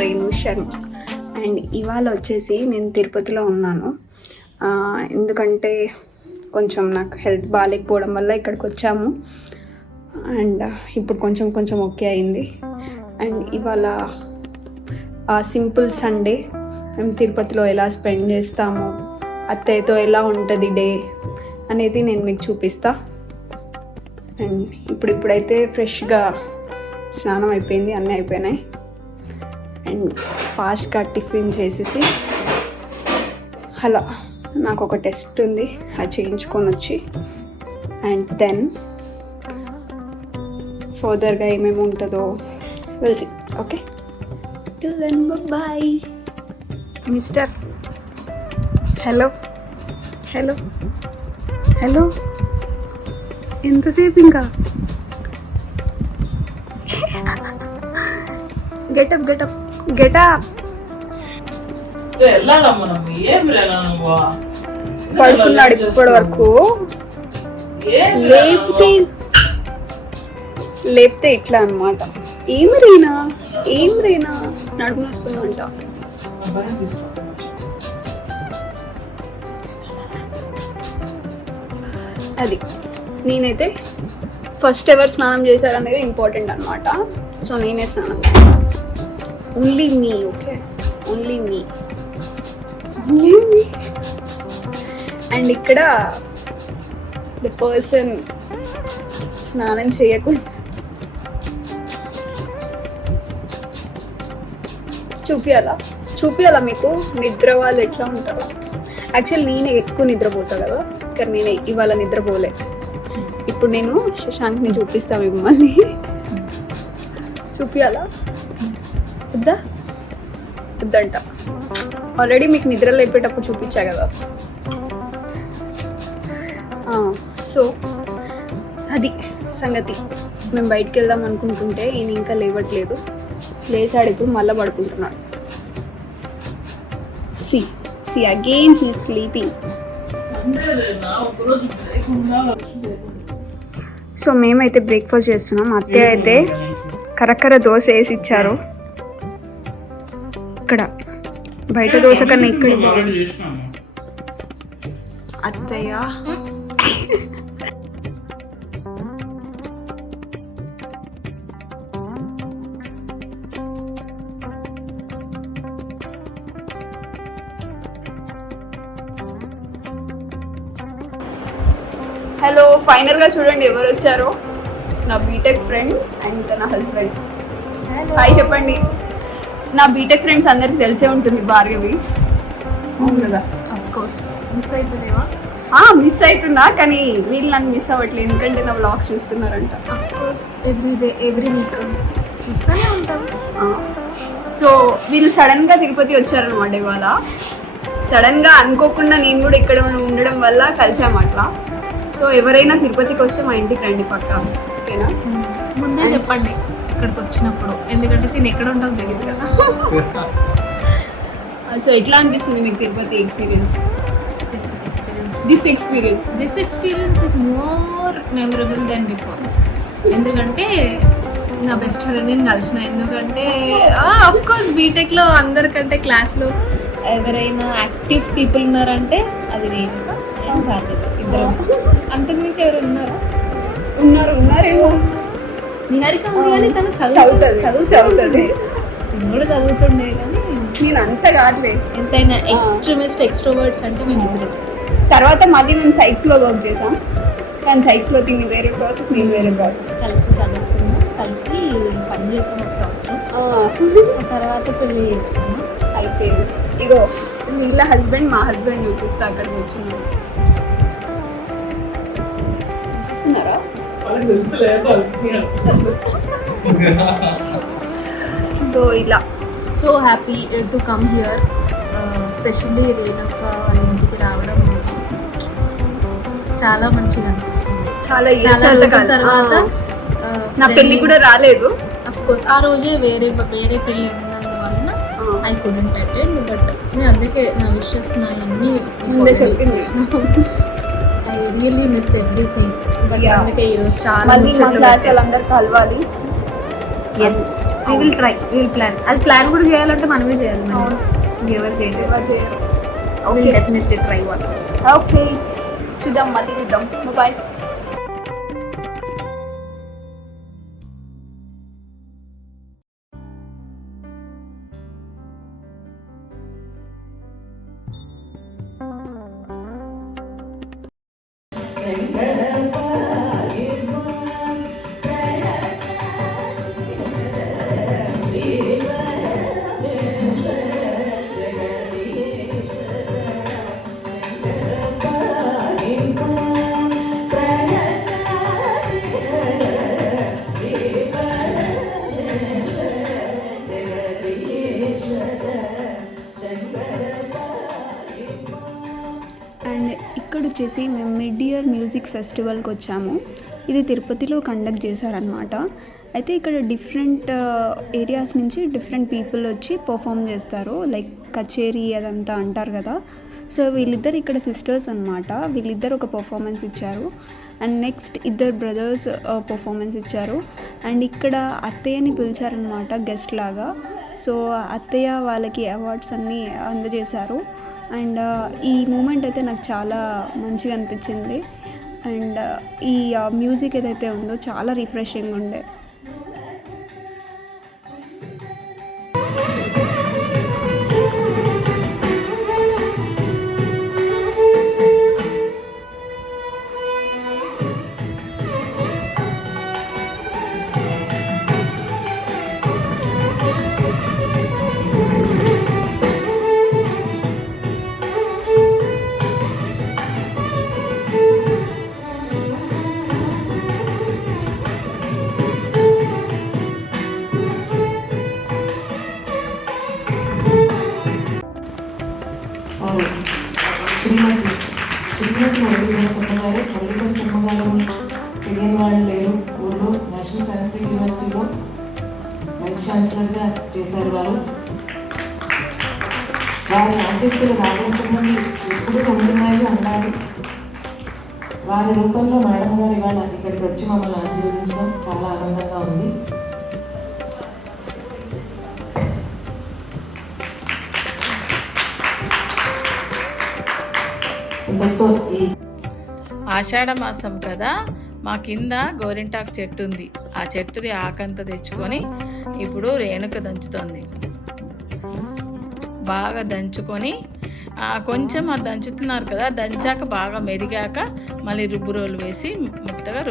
Renu Sharma. And ఇవాళ వచ్చేసి నేను తిరుపతిలో ఉన్నాను. ఎందుకంటే కొంచెం నాకు హెల్త్ బాగాలేకపోవడం వల్ల ఇక్కడికి వచ్చాము. అండ్ ఇప్పుడు కొంచెం ఓకే అయింది. అండ్ ఇవాళ సింపుల్ సండే మేము తిరుపతిలో ఎలా స్పెండ్ చేస్తాము, అత్తయ్యతో ఎలా ఉంటుంది డే అనేది నేను మీకు చూపిస్తా. అండ్ ఇప్పుడైతే ఫ్రెష్గా స్నానం అయిపోయింది, అన్నీ అయిపోయినాయి. అండ్ ఫాస్ట్గా టిఫిన్ చేసేసి అలా నాకు ఒక టెస్ట్ ఉంది, అది చేయించుకొని వచ్చి అండ్ దెన్ ఫర్దర్గా ఏమేమి ఉంటుందో వెల్సి. Okay, till then bye. Mister hello hello hello, ఎంతసేపు ఇంకా? Get up get up get up. పడుకున్నాడు ఇప్పటి వరకు. లేపితే ఇట్లా అనమాట. ఏం రీనా నడుము వస్తుందంట. అది నేనైతే ఫస్ట్ ఎవర్ స్నానం చేశారనేది ఇంపార్టెంట్ అనమాట. సో నేనే స్నానం చేస్తాను. Only me, okay, only me. And ఇక్కడ ద పర్సన్ స్నానం చేయకుండా చూపియాలా మీకు నిద్ర వాళ్ళు ఎట్లా ఉంటారో. యాక్చువల్లీ నేనే ఎక్కువ నిద్రపోతా కదా, కానీ నేనే ఇవాళ నిద్రపోలే. ఇప్పుడు నేను శశాంక్ని చూపిస్తాను మిమ్మల్ని. చూపియాలా వద్దంట. ఆల్రెడీ మీకు నిద్ర లేపేటప్పుడు చూపించా కదా. సో అది సంగతి. మేము బయటికి వెళ్దాం అనుకుంటుంటే ఈయన ఇంకా లేవట్లేదు. లేసాడు, ఇప్పుడు మళ్ళీ పడుకుంటున్నాడు. See again he's sleeping. So మేమైతే బ్రేక్ఫాస్ట్ చేస్తున్నాం. అత్తయ్య అయితే కరకర దోశ వేసి ఇచ్చారు. ఇక్కడ బయట దోశ కన్నా ఇక్కడ అత్తయ్య హలో. ఫైనల్గా చూడండి ఎవరు వచ్చారో. నా బీటెక్ ఫ్రెండ్ అండ్ తన హస్బెండ్. హాయ్ చెప్పండి. నా బీటెక్ ఫ్రెండ్స్ అందరికి తెలిసే ఉంటుంది భార్గవి. అవును కదా? అఫ్కోర్స్ మిస్ అవుతుందేమో. మిస్ అవుతుందా? కానీ వీళ్ళు నన్ను మిస్ అవ్వట్లేదు, ఎందుకంటే నా వ్లాగ్స్ చూస్తున్నారంట. అఫ్కోర్స్ ఎవ్రీ వీక్ చూస్తూనే ఉంటాం. సో వీళ్ళు సడన్గా తిరుపతి వచ్చారనమాట ఇవాళ. సడన్గా అనుకోకుండా నేను కూడా ఇక్కడ ఉండడం వల్ల కలిసాము అట్లా. సో ఎవరైనా తిరుపతికి వస్తే మా ఇంటికి రండి పక్కా, ఓకేనా? ముందే చెప్పండి ఇక్కడికి వచ్చినప్పుడు, ఎందుకంటే నేను ఎక్కడ ఉంటాను తెలియదు కదా. సో ఎట్లా అనిపిస్తుంది మీకు Tirupati experience? This experience is more memorable than before. ఎందుకంటే నా బెస్ట్ ఫ్రెండ్ నేను కలిసిన. ఎందుకంటే అఫ్కోర్స్ బీటెక్లో అందరికంటే క్లాస్లో ఎవరైనా యాక్టివ్ పీపుల్ ఉన్నారంటే అది నేను కాదు. ఇద్దరు, అంతకుమించి ఎవరు ఉన్నారేమో. నిహారిక ఉంది కానీ తను చదువుతుంది. నేను కూడా చదువుతుండే కానీ నేను అంత కాదులే. ఎంతైనా ఎక్స్ట్రీమిస్ట్ ఎక్స్ట్రోవర్ట్స్ అంటే మేము ఇద్దరు. తర్వాత మళ్ళీ మేము సైక్స్లో వర్క్ చేసాం, కానీ సైక్స్లో తిని వేరే ప్రాసెస్, నేను వేరే ప్రాసెస్. కలిసి చదువుకున్నాం, కలిసి పని చేసాం ఒక సంవత్సరం. తర్వాత పెళ్లి చేసుకున్నాం, అయిపోయింది. ఇగో వీళ్ళ హస్బెండ్, మా హస్బెండ్ చూపిస్తా. అక్కడికి వచ్చినారు, చూస్తున్నారా? సో ఇలా so happy to come here. Specially Renuka వాళ్ళ ఇంటికి రావడం చాలా మంచిగా అనిపిస్తుంది. చాలా రోజుల తర్వాత. నా పెళ్ళి కూడా రాలేదు అఫ్కోర్స్. ఆ రోజే వేరే పెళ్ళి ఉన్నందువలన ఐ కుడెంట్ అటెండ్. బట్ నేను అందుకే నా విషెస్ నా అన్నీ I really miss everything. But అందుకే ఈరోజు చాలా అందరు కలవాలి. Yes, will plan. అది ప్లాన్ కూడా చేయాలంటే మనమే చేయాలి, మనం ఎవరు చేయలేదు. Okay definitely try one. Okay చూద్దాం, మళ్ళీ చూద్దాం. బాయ్. అండ్ ఇక్కడ వచ్చేసి మేము మిడ్ ఇయర్ మ్యూజిక్ ఫెస్టివల్కి వచ్చాము. ఇది తిరుపతిలో కండక్ట్ చేశారనమాట. అయితే ఇక్కడ డిఫరెంట్ ఏరియాస్ నుంచి డిఫరెంట్ పీపుల్ వచ్చి పర్ఫామ్ చేస్తారు, లైక్ కచేరీ అదంతా అంటారు కదా. సో వీళ్ళిద్దరు ఇక్కడ సిస్టర్స్ అనమాట. వీళ్ళిద్దరు ఒక పర్ఫార్మెన్స్ ఇచ్చారు. అండ్ నెక్స్ట్ ఇద్దరు బ్రదర్స్ పర్ఫార్మెన్స్ ఇచ్చారు. అండ్ ఇక్కడ అత్తయ్యని పిలిచారనమాట గెస్ట్ లాగా. సో అత్తయ్య వాళ్ళకి అవార్డ్స్ అన్నీ అందజేశారు. అండ్ ఈ మూమెంట్ అయితే నాకు చాలా మంచిగా అనిపించింది. అండ్ ఈ మ్యూజిక్ ఏదైతే ఉందో చాలా రిఫ్రెషింగ్ ఉండే. శ్రీమతి వరదీధర సమ్మగారు. వరదీధర సమ్మగారు తెలియని వాళ్ళు లేరు ఊళ్ళో. నేషనల్ సైన్స్ యూనివర్సిటీలో వైస్ ఛాన్సలర్గా చేశారు వారు. వారి ఆశీస్సులు రాజేశ్వరి ఎప్పుడూ ఉంటున్నాయి ఉండాలి. వారి రూపంలో మేడం గారు ఇవాళ ఇక్కడికి వచ్చి మమ్మల్ని ఆశీర్వదించడం చాలా ఆనందంగా ఉంది. ఆషాఢ మాసం కదా, మా కింద గోరింటాకు చెట్టు ఉంది. ఆ చెట్టుది ఆకంత తెచ్చుకొని ఇప్పుడు రేణుక దంచుతోంది. బాగా దంచుకొని కొంచెం అది దంచుతున్నారు కదా, దంచాక బాగా మెదిగాక మళ్ళీ రుబ్బు రోలు వేసి మెత్తగా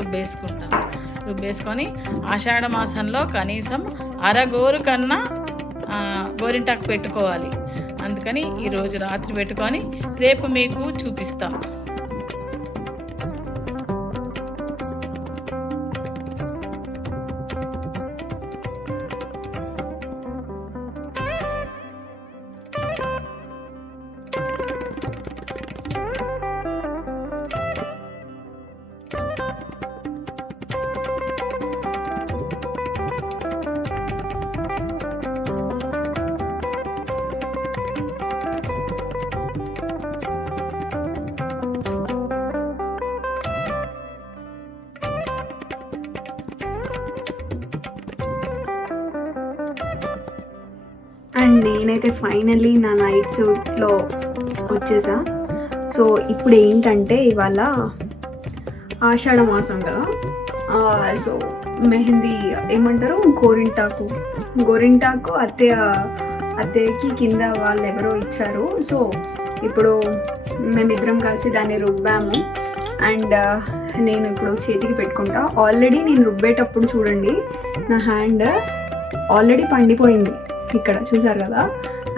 రుబ్బేసుకొని ఆషాఢ మాసంలో కనీసం అరగోరు కన్నా గోరింటాకు పెట్టుకోవాలి. అందుకని ఈరోజు రాత్రి పెట్టుకొని రేపు మీకు చూపిస్తాం. అండ్ నేనైతే ఫైనల్లీ నా నైట్ సూట్లో వచ్చేసా. సో ఇప్పుడు ఏంటంటే ఇవాళ ఆషాఢ మాసం కదా. సో మెహందీ ఏమంటారు, గోరింటాకు అత్తయ్యకి కింద వాళ్ళు ఎవరో ఇచ్చారు. సో ఇప్పుడు మేమిద్దరం కలిసి దాన్ని రుబ్బాము. అండ్ నేను ఇప్పుడు చేతికి పెట్టుకుంటా. ఆల్రెడీ నేను రుబ్బేటప్పుడు చూడండి నా హ్యాండ్ ఆల్రెడీ పండిపోయింది, ఇక్కడ చూసారు కదా.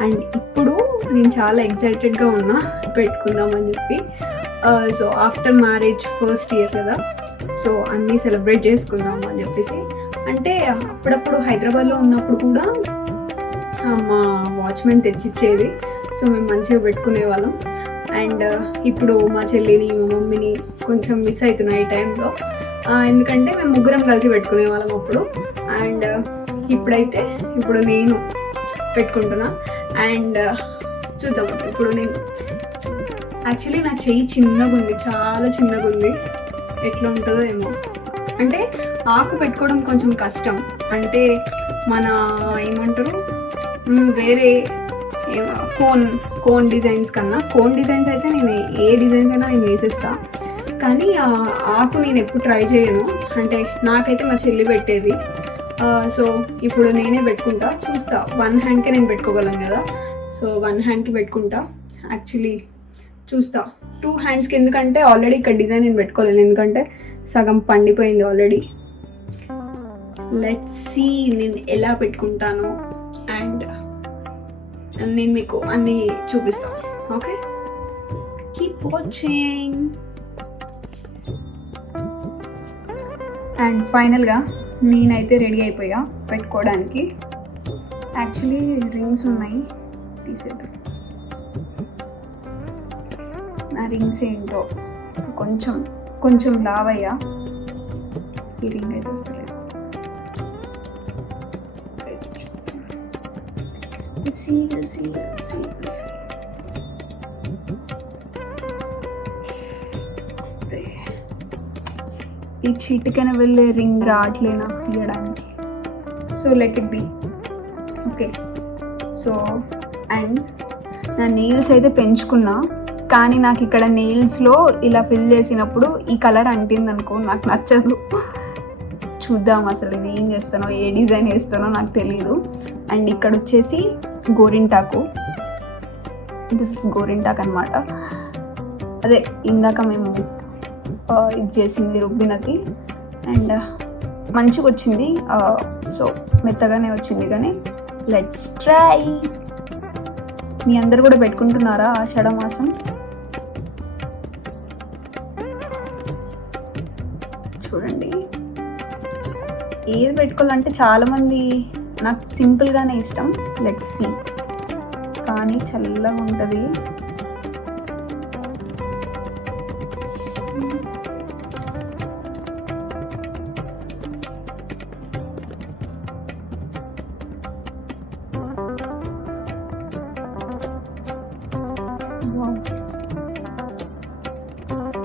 అండ్ ఇప్పుడు నేను చాలా ఎక్సైటెడ్గా ఉన్నా పెట్టుకుందామని చెప్పి. So after marriage first year కదా, సో అన్నీ సెలబ్రేట్ చేసుకుందాం అని చెప్పేసి. అంటే అప్పుడప్పుడు హైదరాబాద్లో ఉన్నప్పుడు కూడా మా వాచ్మెన్ తెచ్చిచ్చేది. సో మేము మంచిగా పెట్టుకునే వాళ్ళం. అండ్ ఇప్పుడు మా చెల్లిని మా మమ్మీని కొంచెం మిస్ అవుతున్నాయి ఈ టైంలో, ఎందుకంటే మేము ముగ్గురం కలిసి పెట్టుకునే వాళ్ళం అప్పుడు. అండ్ ఇప్పుడు నేను పెట్టుకుంటున్నా. అండ్ చూద్దాం. ఇప్పుడు నేను యాక్చువల్లీ నా చెయ్యి చిన్నగా ఉంది, చాలా చిన్నగా ఉంది. ఎట్లా ఉంటుందో ఏమో. అంటే ఆకు పెట్టుకోవడం కొంచెం కష్టం. అంటే మన ఏమంటారు వేరే కోన్ డిజైన్స్ కన్నా, కోన్ డిజైన్స్ అయితే నేను ఏ డిజైన్స్ అయినా నేను వేసేస్తా, కానీ ఆ ఆకు నేను ఎప్పుడు ట్రై చేయను. అంటే నాకైతే మా చెల్లి పెట్టేది. సో ఇప్పుడు నేనే పెట్టుకుంటా, చూస్తా. 1 హ్యాండ్కే నేను పెట్టుకోగలను కదా, సో 1 హ్యాండ్కి పెట్టుకుంటా. యాక్చువల్లీ చూస్తా 2 హ్యాండ్స్కి, ఎందుకంటే ఆల్రెడీ ఇక్కడ డిజైన్ నేను పెట్టుకోలేను, ఎందుకంటే సగం పండిపోయింది ఆల్రెడీ. లెట్స్ సీ నేను ఎలా పెట్టుకుంటాను అండ్ నేను మీకు అన్నీ చూపిస్తాను. Okay, keep watching. అండ్ ఫైనల్గా నేనైతే రెడీ అయిపోయా పెట్టుకోవడానికి. యాక్చువల్లీ రింగ్స్ ఉన్నాయి, తీసేద్దాం. నా రింగ్స్ ఏంటో కొంచెం లావయ్యా, ఈ రింగ్ అయితే వస్తలేదు. We'll see. ఈ చిటికన వెళ్ళే రింగ్ రావట్లే నాకు తీయడానికి. So let it be. Okay, so and నా నెయిల్స్ అయితే పెంచుకున్నా, కానీ నాకు ఇక్కడ నెయిల్స్లో ఇలా ఫిల్ చేసినప్పుడు ఈ కలర్ అంటింది అనుకో, నాకు నచ్చదు. చూద్దాం అసలు నేను ఏం చేస్తానో, ఏ డిజైన్ వేస్తానో నాకు తెలీదు. అండ్ ఇక్కడ వచ్చేసి గోరింటాకు, దిస్ ఇస్ గోరింటాకు అనమాట. అదే ఇందాక మేము ఇది చేసింది రుబ్బినది. అండ్ మంచిగా వచ్చింది, సో మెత్తగానే వచ్చింది. కానీ లెట్స్ ట్రై. మీ అందరు కూడా పెట్టుకుంటున్నారా ఆషాఢ మాసం? చూడండి, ఏది పెట్టుకోవాలంటే చాలామంది, నాకు సింపుల్గానే ఇష్టం. Let's see. కానీ చల్లగా ఉంటుంది.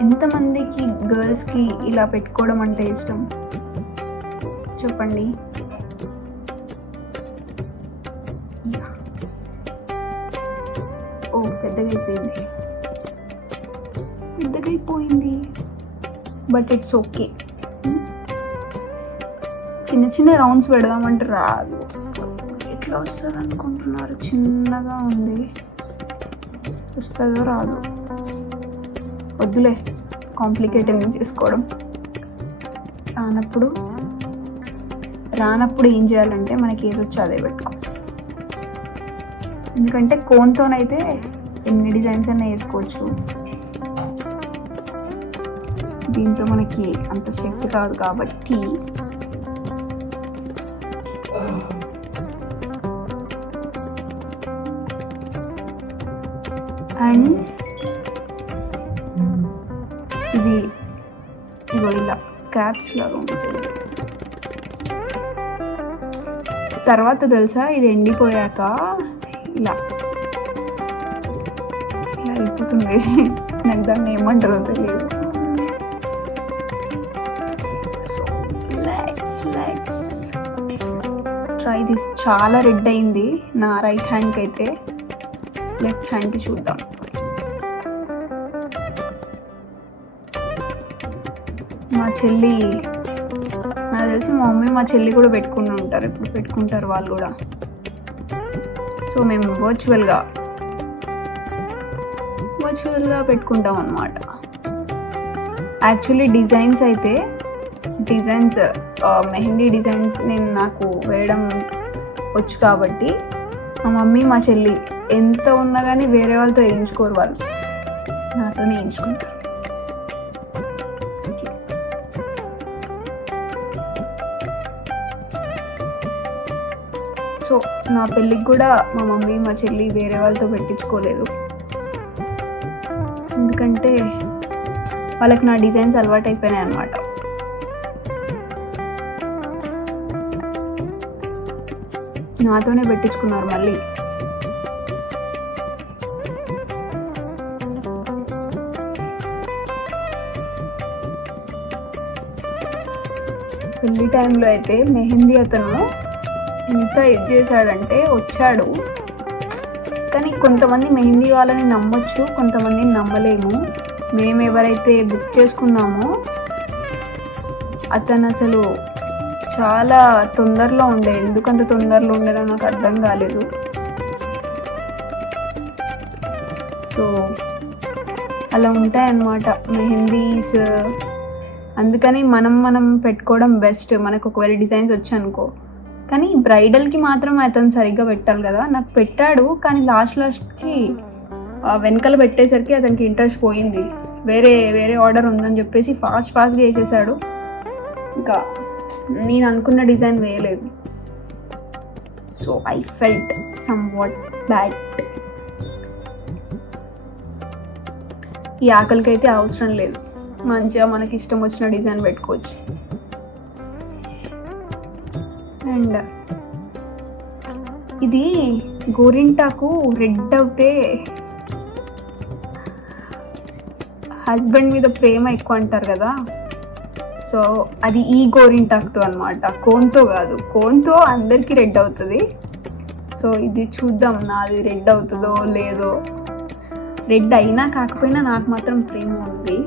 ఎంతమందికి గర్ల్స్కి ఇలా పెట్టుకోవడం అంటే ఇష్టం చెప్పండి. ఓ పెద్దగైపోయింది, బట్ ఇట్స్ ఓకే. చిన్న రౌండ్స్ పెడదామంటే రాదు. ఎట్లా వస్తుంది అనుకుంటున్నారు? చిన్నగా ఉంది, వస్తుందో రాదు. వద్దులే, కాంప్లికేట్ ఎందుకు చేసుకోవడం. రానప్పుడు ఏం చేయాలంటే మనకి ఏది వచ్చి అదే పెట్టుకో. ఎందుకంటే కోన్తోనైతే ఎన్ని డిజైన్స్ అయినా వేసుకోవచ్చు, దీంతో మనకి అంత సెట్ కాదు కాబట్టి అండ్ ఇది ఇగో ఇలా క్యాప్స్ లాగా ఉంటుంది. తర్వాత తెలుసా, ఇది ఎండిపోయాక ఇలా వెళ్ళిపోతుంది. నాకు దాన్ని ఏమంటారో తెలియదు. So let's try this. చాలా రెడ్ అయింది నా రైట్ హ్యాండ్కి అయితే. లెఫ్ట్ హ్యాండ్కి చూద్దాం. మా చెల్లి, నాకు తెలిసి మా మమ్మీ మా చెల్లి కూడా పెట్టుకుని ఉంటారు, ఇప్పుడు పెట్టుకుంటారు వాళ్ళు కూడా. సో మేము వర్చువల్గా పెట్టుకుంటాం అన్నమాట. యాక్చువల్లీ డిజైన్స్ మెహందీ డిజైన్స్ నాకు వేయడం వచ్చు కాబట్టి మా మమ్మీ మా చెల్లి ఎంత ఉన్నా కానీ వేరే వాళ్ళతో వేయించుకోరు, వాళ్ళు నాతోనే వేయించుకుంటారు. సో నా పెళ్ళికి కూడా మా మమ్మీ మా చెల్లి వేరే వాళ్ళతో పెట్టించుకోలేదు, ఎందుకంటే వాళ్ళకి నా డిజైన్స్ అలవాటు అయిపోయినాయి అన్నమాట. నాతోనే పెట్టించుకున్నారు మళ్ళీ. పెళ్ళి టైంలో అయితే మెహందీ అతను ఎంత ఇది చేశాడంటే వచ్చాడు, కానీ కొంతమంది మెహందీ వాళ్ళని నమ్మొచ్చు, కొంతమందిని నమ్మలేము. మేము ఎవరైతే బుక్ చేసుకున్నామో అతను అసలు చాలా తొందరలో ఉండే, ఎందుకంత తొందరలో ఉండేనో నాకు అర్థం కాలేదు. సో అలా ఉంటాయన్నమాట మెహందీస్. అందుకని మనం పెట్టుకోవడం బెస్ట్. మనకు ఒకవేళ డిజైన్స్ వచ్చానుకో, కానీ బ్రైడల్కి మాత్రం అతను సరిగ్గా పెట్టాలి కదా. నాకు పెట్టాడు, కానీ లాస్ట్కి వెనకాల పెట్టేసరికి అతనికి ఇంట్రెస్ట్ పోయింది. వేరే ఆర్డర్ ఉందని చెప్పేసి ఫాస్ట్గా వేసేసాడు. ఇంకా నేను అనుకున్న డిజైన్ వేయలేదు. So I felt some what bad. ఈ ఆకలికి అయితే అవసరం లేదు, మంచిగా మనకి ఇష్టం వచ్చిన డిజైన్ పెట్టుకోవచ్చు. అండ్ ఇది గోరింటాకు రెడ్ అవుతే హస్బెండ్ మీద ప్రేమ ఎక్కువ అంటారు కదా. సో అది ఈ గోరింటాకుతో అనమాట, కోన్తో కాదు. కోన్తో అందరికీ రెడ్ అవుతుంది. సో ఇది చూద్దాం నాది రెడ్ అవుతుందో లేదో. రెడ్ అయినా కాకపోయినా నాకు మాత్రం ప్రేమ ఉంది.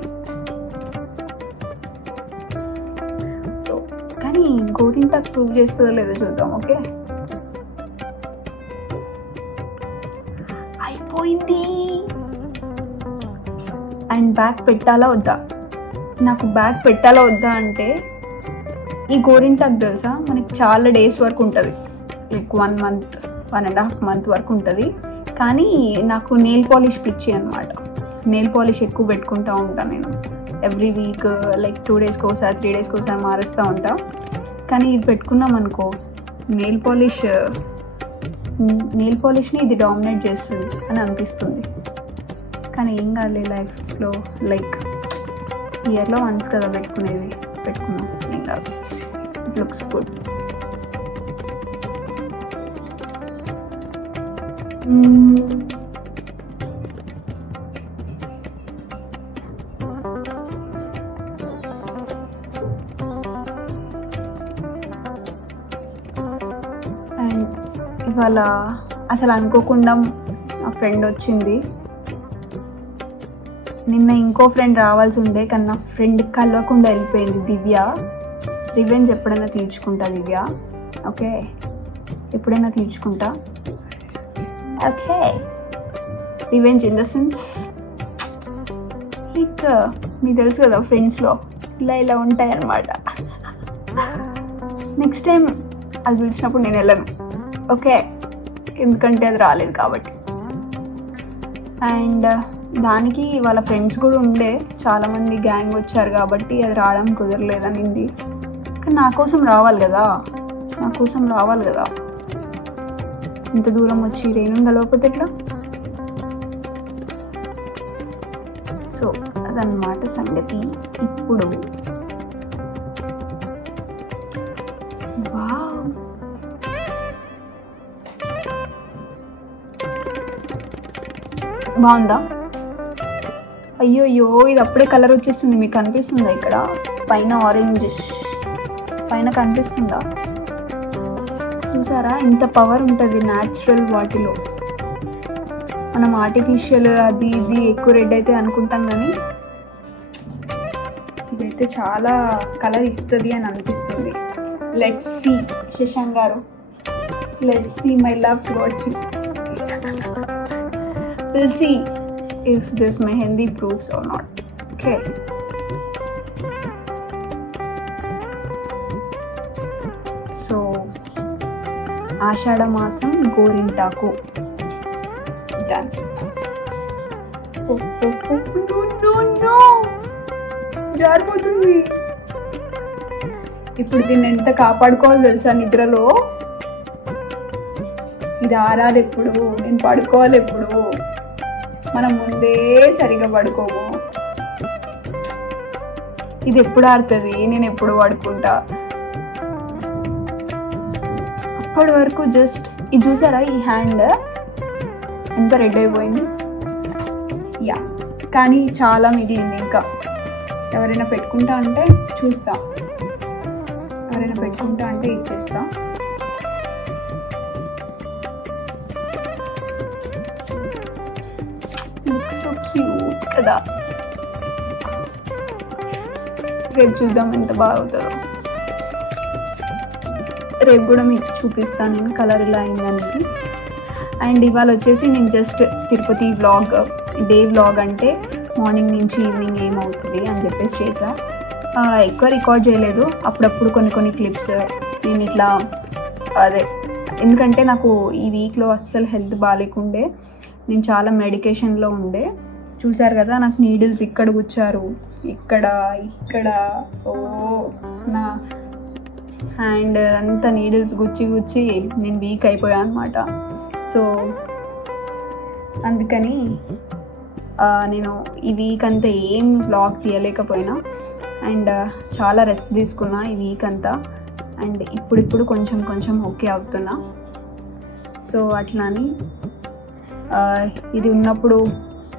సో కానీ గోరింటాకు ప్రూవ్ చేస్తుందో లేదో చూద్దాం. ఓకే, అయిపోయింది. అండ్ బ్యాగ్ పెట్టాలా వద్దా? నాకు బ్యాగ్ పెట్టాలా వద్దా అంటే, ఈ గోరింటాకు తెలుసా మనకి చాలా డేస్ వరకు ఉంటుంది, లైక్ 1 month 1.5 month వరకు ఉంటుంది. కానీ నాకు నెయిల్ పాలిష్ పిచ్చి అనమాట. నెయిల్ పాలిష్ ఎక్కువ పెట్టుకుంటూ ఉంటాను నేను. ఎవ్రీ వీక్ లైక్ 2 daysకి ఒకసారి 3 daysకి ఒకసారి మారుస్తూ ఉంటా. కానీ ఇది పెట్టుకున్నాం అనుకో, నెయిల్ పాలిష్ని ఇది డామినేట్ చేస్తుంది అని అనిపిస్తుంది. కానీ ఏం కాదు లైఫ్లో, లైక్ ఇయర్లో వన్స్ కదా పెట్టుకున్నాం, ఏం కాదు. It looks good. అండ్ ఇవాళ అసలు అనుకోకుండా మా ఫ్రెండ్ వచ్చింది. నిన్న ఇంకో ఫ్రెండ్ రావాల్సి ఉండే, కానీ నా ఫ్రెండ్ కలవకుండా వెళ్ళిపోయింది. దివ్య. రివెంజ్ ఎప్పుడైనా తీర్చుకుంటా దివ్య. ఓకే, ఎప్పుడైనా తీర్చుకుంటా. Okay, revenge in the sense like మీకు తెలుసు కదా ఫ్రెండ్స్లో ఇలా ఉంటాయి అన్నమాట. నెక్స్ట్ టైం అది పిలిచినప్పుడు నేను వెళ్ళను. ఓకే, ఎందుకంటే అది రాలేదు కాబట్టి. అండ్ దానికి వాళ్ళ ఫ్రెండ్స్ కూడా ఉండే, చాలామంది గ్యాంగ్ వచ్చారు కాబట్టి అది రావడం కుదరలేదనింది. కానీ నా కోసం రావాలి కదా. ఇంత దూరం వచ్చి రేణుని కలవకపోతే ఎట్లా? సో అదన్నమాట సంగతి. ఇప్పుడు బాగుందా? అయ్యో ఇది అప్పుడే కలర్ వచ్చేస్తుంది. మీకు కనిపిస్తుందా? ఇక్కడ పైన ఆరెంజ్ పైన కనిపిస్తుందా? చూసారా ఎంత పవర్ ఉంటుంది న్యాచురల్ వాటిలో. మనం ఆర్టిఫిషియల్ అది ఇది ఎక్కువ రెడ్ అయితే అనుకుంటాం, కానీ ఇదైతే చాలా కలర్ ఇస్తుంది అని అనిపిస్తుంది. Let's see Shashank garu, let's see my love towards you. We'll see if this mehendi proves or not. Okay. So, ఆషాఢ మాసం గోరింటాకు done. No. జారిపోతుంది. ఇప్పుడు దీన్ని ఎంత కాపాడుకోవాలో తెలుసా నిద్రలో. ఇది ఆరాలి ఎప్పుడు, నేను పడుకోవాలి ఎప్పుడు. మనం ముందే సరిగా పడుకోము. ఇది ఎప్పుడు ఆడుతుంది, నేను ఎప్పుడు పడుకుంటా. అప్పటి వరకు జస్ట్ ఇది చూసారా, ఈ హ్యాండ్ ఎంత రెడ్ అయిపోయింది. యా, కానీ చాలా మిగిలింది. ఇంకా ఎవరైనా పెట్టుకుంటా అంటే చూస్తా, ఎవరైనా పెట్టుకుంటా అంటే ఇచ్చేస్తా. కదా. రేపు చూద్దాం ఎంత బాగా అవుతుందో. రేపు కూడా మీకు చూపిస్తాను నేను కలర్ ఇలా అయిందనేది. అండ్ ఇవాళ వచ్చేసి నేను just Tirupati vlog, day vlog అంటే మార్నింగ్ నుంచి ఈవినింగ్ ఏమవుతుంది అని చెప్పేసి చేసా. ఎక్కువ రికార్డ్ చేయలేదు, అప్పుడప్పుడు కొన్ని క్లిప్స్ నేను ఇట్లా అదే, ఎందుకంటే నాకు ఈ వీక్లో అస్సలు హెల్త్ బాగాలేకుండే, నేను చాలా మెడికేషన్లో ఉండే. చూసారు కదా నాకు నీడిల్స్ ఇక్కడ గుచ్చారు, ఇక్కడ ఓ నా హ్యాండ్ అంతా నీడిల్స్ గుచ్చి నేను వీక్ అయిపోయాను అనమాట. సో అందుకని నేను ఈ వీక్ అంతా ఏం వ్లాగ్ తీయలేకపోయినా. అండ్ చాలా రెస్ట్ తీసుకున్నా ఈ వీక్ అంతా. అండ్ ఇప్పుడు కొంచెం ఓకే అవుతున్నా. సో అట్లా అని ఇది ఉన్నప్పుడు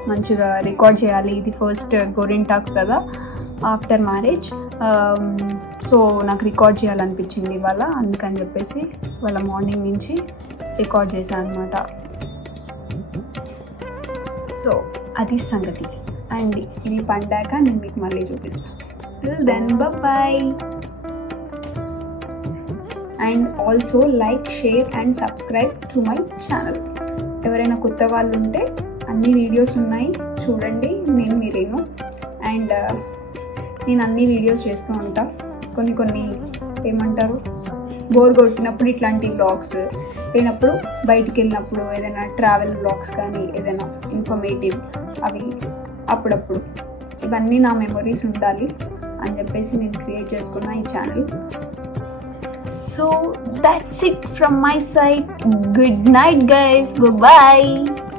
మంచిగా రికార్డ్ చేయాలి. ఇది ఫస్ట్ గోరింటాక్ కదా ఆఫ్టర్ మ్యారేజ్. సో నాకు రికార్డ్ చేయాలనిపించింది ఇవాళ, అందుకని చెప్పేసి వాళ్ళ మార్నింగ్ నుంచి రికార్డ్ చేశాను అనమాట. సో అది సంగతి. అండ్ ఇది పండాక నేను మీకు మళ్ళీ చూపిస్తాను. Till then bye. And also like, share and subscribe to my channel. ఎవరైనా కొత్త వాళ్ళు ఉంటే అన్ని వీడియోస్ ఉన్నాయి చూడండి, నేను మీరేను. అండ్ నేను అన్ని వీడియోస్ చేస్తూ ఉంటా. కొన్ని ఏమంటారు బోర్ కొట్టినప్పుడు ఇట్లాంటి వ్లాగ్స్, లేనప్పుడు బయటికి వెళ్ళినప్పుడు ఏదైనా ట్రావెల్ వ్లాగ్స్ కానీ ఏదైనా ఇన్ఫర్మేటివ్ అవి అప్పుడప్పుడు. ఇవన్నీ నా మెమొరీస్ ఉండాలి అని చెప్పేసి నేను క్రియేట్ చేసుకున్న ఈ channel. So that's it from my side. Good night guys. Bye bye.